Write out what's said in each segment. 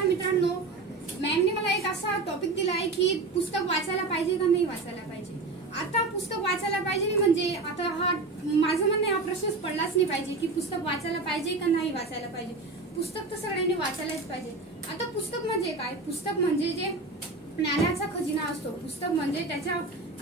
नमस्कार मित्रांनो, मॅमने मला एक असा टॉपिक दिला आहे की पुस्तक वाचायला पाहिजे का नाही वाचायला पाहिजे। आता पुस्तक वाचायला पाहिजे म्हणजे आता हा माझं म्हणणं हा प्रश्नच पडलाच नाही पाहिजे की पुस्तक वाचायला पाहिजे का नाही वाचायला पाहिजे। पुस्तक तर सगळ्यांनी वाचायलाच पाहिजे। आता पुस्तक म्हणजे काय? पुस्तक म्हणजे जे ज्ञानाचा खजिना असतो। पुस्तक म्हणजे त्याच्या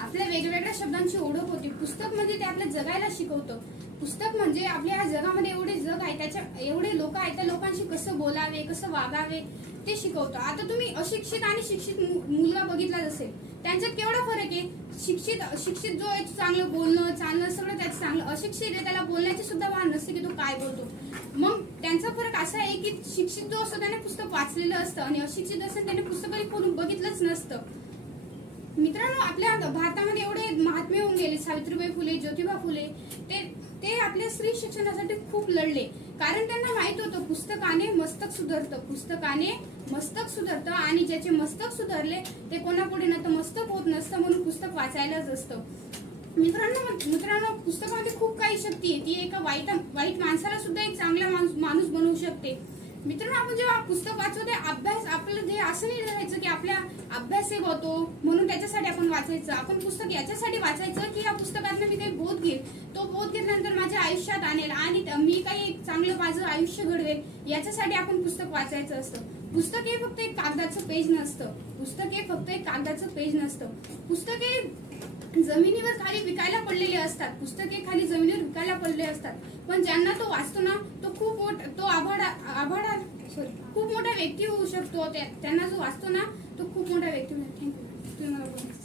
आपल्या वेगवेगळ्या शब्दांची ओळख होते। पुस्तक म्हणजे ते आपल्या जगायला शिकवतं। पुस्तक म्हणजे आपल्या या जगामध्ये एवढे जग आहे, त्याच्या एवढे लोक आहेत, त्या लोकांशी कसं बोलावे कसं वागावे ते शिकवतं। आता तुम्ही अशिक्षित आणि शिक्षित मुलगा बघितला असेल, त्यांच्यात केवढा फरक आहे। शिक्षित जो आहे चांगलं बोलणं चालणं सगळं त्याचं चांगलं, अशिक्षित आहे त्याला बोलण्याची सुद्धा भान नसते की तो काय बोलतो। मग त्यांचा फरक असा आहे की शिक्षित जो असतो त्याने पुस्तक वाचलेलं असतं आणि अशिक्षित असेल त्याने पुस्तक कधी खोलून बघितलंच नसतं। मित्रांनो, आपल्या भारतामध्ये एवढे महात्मे होऊन गेले, सावित्रीबाई फुले, ज्योतिबा फुले, ते आपल्या स्त्री शिक्षणासाठी खूप लढले, कारण त्यांना माहित होतं पुस्तकाने मस्तक सुधारतं, पुस्तकाने मस्तक सुधारतं आणि ज्याचे मस्तक सुधारले ते कोणापुढे नतमस्तक होत नसतं, म्हणून पुस्तक वाचायलाच असतं। मित्रांनो पुस्तकामध्ये खूप काही शक्ती आहे, ती एका वाईट माणसाला सुद्धा एक चांगला माणूस बनवू शकते। मित्रांनो, आपण जेव्हा पुस्तक वाचतो ते अभ्यास आपलं जे असं नाही राहायचं की आपल्या अभ्यास एक होतो म्हणून त्याच्यासाठी आपण वाचायचं। आपण पुस्तक याच्यासाठी वाचायचं की या पुस्तकातनं मी काही बोध घेईल, तो बोध घेतल्यानंतर माझ्या आयुष्यात आणेल आणि मी काही चांगलं माझं आयुष्य घडवेल, याच्यासाठी आपण पुस्तक वाचायचं असतं। पुस्तक हे फक्त एक कागदाचं पेज नसतं, पुस्तक हे फक्त एक कागदाचं पेज नसतं। पुस्तक हे जमिनीवर खाली विकायला पडलेले असतात, पुस्तके खाली जमिनीवर विकायला पडलेले असतात, पण ज्यांना तो वाचतो ना तो खूप मोठा व्यक्ती होऊ शकतो। त्यांना जो वाचतो ना तो खूप मोठा व्यक्ती होऊ शकतो। थँक्यू।